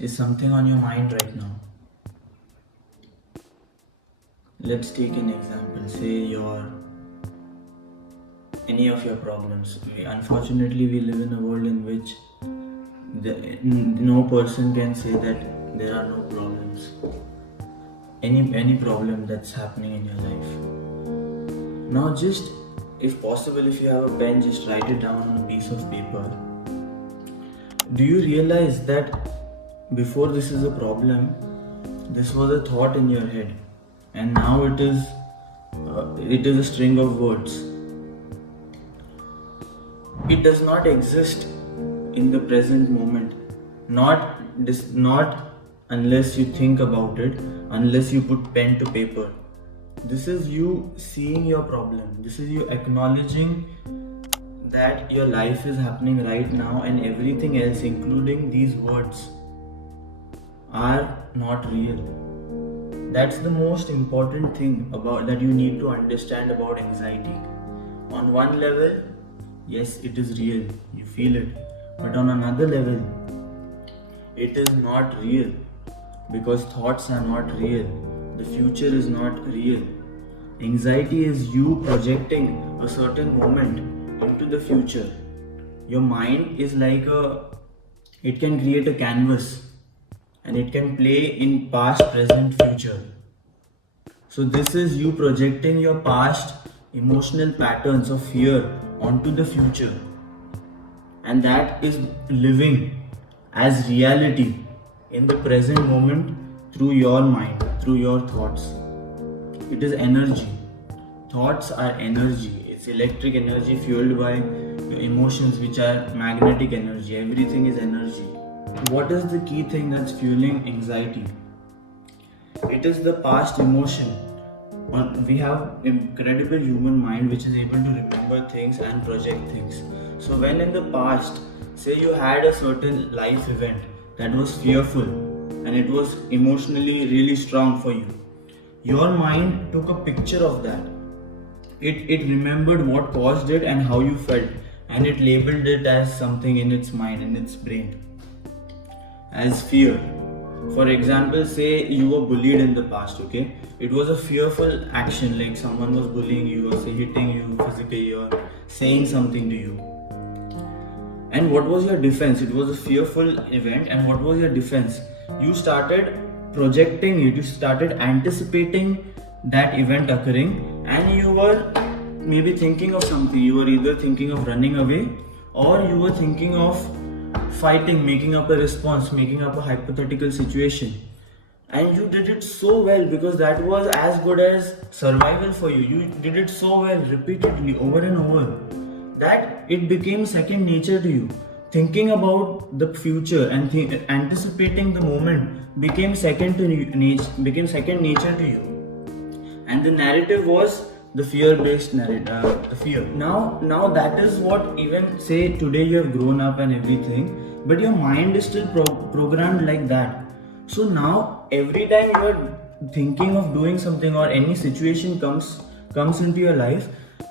Is something on your mind right now? Let's take an example. Say your any of your problems. Unfortunately, we live in a world in which no person can say that there are no problems. Any problem that's happening in your life. Now, just if possible, if you have a pen, just write it down on a piece of paper. Do you realize that before this is a problem, this was a thought in your head, and now it is a string of words. It does not exist in the present moment. Not unless you think about it, unless you put pen to paper. This is you seeing your problem. This is you acknowledging that your life is happening right now, and everything else, including these words, are not real. That's the most important thing about that you need to understand about anxiety. On one level, yes, it is real, you feel it, but on another level, it is not real, because thoughts are not real, the future is not real. Anxiety is you projecting a certain moment into the future. Your mind is like it can create a canvas, and it can play in past, present, future. So this is you projecting your past emotional patterns of fear onto the future, and that is living as reality in the present moment through your mind, through your thoughts. It is energy. Thoughts are energy. It's electric energy fueled by your emotions, which are magnetic energy. Everything is energy. What is the key thing that's fueling anxiety? It is the past emotion. We have incredible human mind which is able to remember things and project things. So when in the past, say you had a certain life event that was fearful and it was emotionally really strong for you, your mind took a picture of that. It remembered what caused it and how you felt, and it labeled it as something in its mind, in its brain, as fear. For example, say you were bullied in the past, okay? It was a fearful action, like someone was bullying you, or say hitting you physically, or saying something to you. And what was your defense? It was a fearful event, and what was your defense? You started projecting it, you started anticipating that event occurring, and you were maybe thinking of something. You were either thinking of running away, or you were thinking of fighting, making up a response, making up a hypothetical situation. And you did it so well because that was as good as survival for you. You did it so well repeatedly over and over that it became second nature to you. Thinking about the future and anticipating the moment became second nature to you. And the narrative was the fear-based narrative, the fear. Now that is what, even say today you have grown up and everything, but your mind is still programmed like that. So now every time you are thinking of doing something or any situation comes into your life,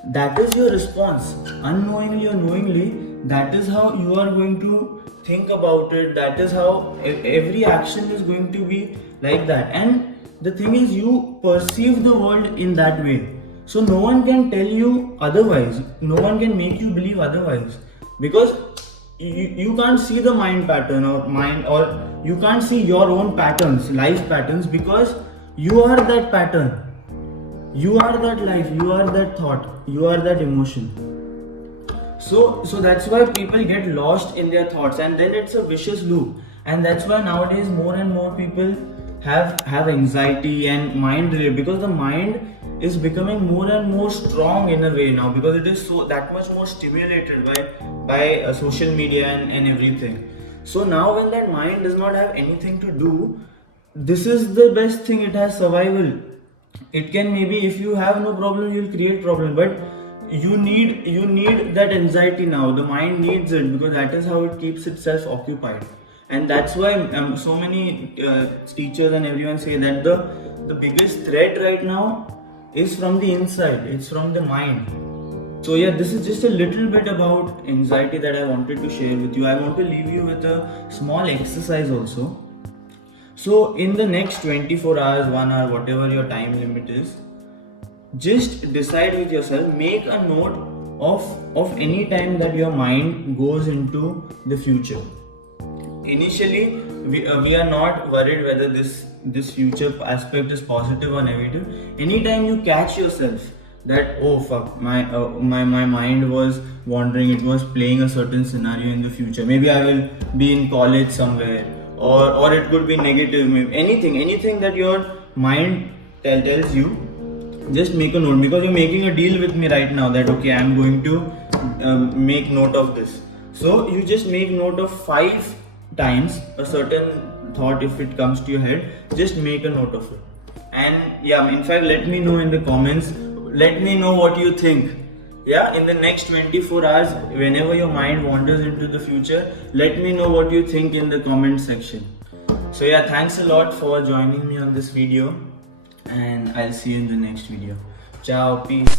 that is your response, unknowingly or knowingly. That is how you are going to think about it. That is how every action is going to be like that. And the thing is, you perceive the world in that way, so no one can tell you otherwise, no one can make you believe otherwise, because you can't see the mind pattern or mind, or you can't see your own patterns, life patterns, because you are that pattern, you are that life, you are that thought, you are that emotion. So that's why people get lost in their thoughts, and then it's a vicious loop. And that's why nowadays more and more people have anxiety and mind related, because the mind is becoming more and more strong in a way now, because it is so that much more stimulated by social media and everything. So now when that mind does not have anything to do, this is the best thing. It has survival. It can, maybe if you have no problem, you'll create problem, but you need that anxiety now. The mind needs it, because that is how it keeps itself occupied. And that's why so many teachers and everyone say that the biggest threat right now is from the inside, it's from the mind. So yeah, this is just a little bit about anxiety that I wanted to share with you. I want to leave you with a small exercise also. So in the next 24 hours, 1 hour, whatever your time limit is, just decide with yourself, make a note of any time that your mind goes into the future. Initially we are not worried whether this future aspect is positive or negative. Anytime you catch yourself that, oh fuck, my mind was wandering, it was playing a certain scenario in the future, maybe I will be in college somewhere, or it could be negative, maybe anything that your mind tells you, just make a note, because you're making a deal with me right now that okay, I'm going to make note of this. So you just make note of 5 times a certain thought. If it comes to your head, just make a note of it. And yeah, in fact, let me know in the comments, let me know what you think. Yeah, in the next 24 hours, whenever your mind wanders into the future, let me know what you think in the comment section. So yeah, thanks a lot for joining me on this video, and I'll see you in the next video. Ciao, peace.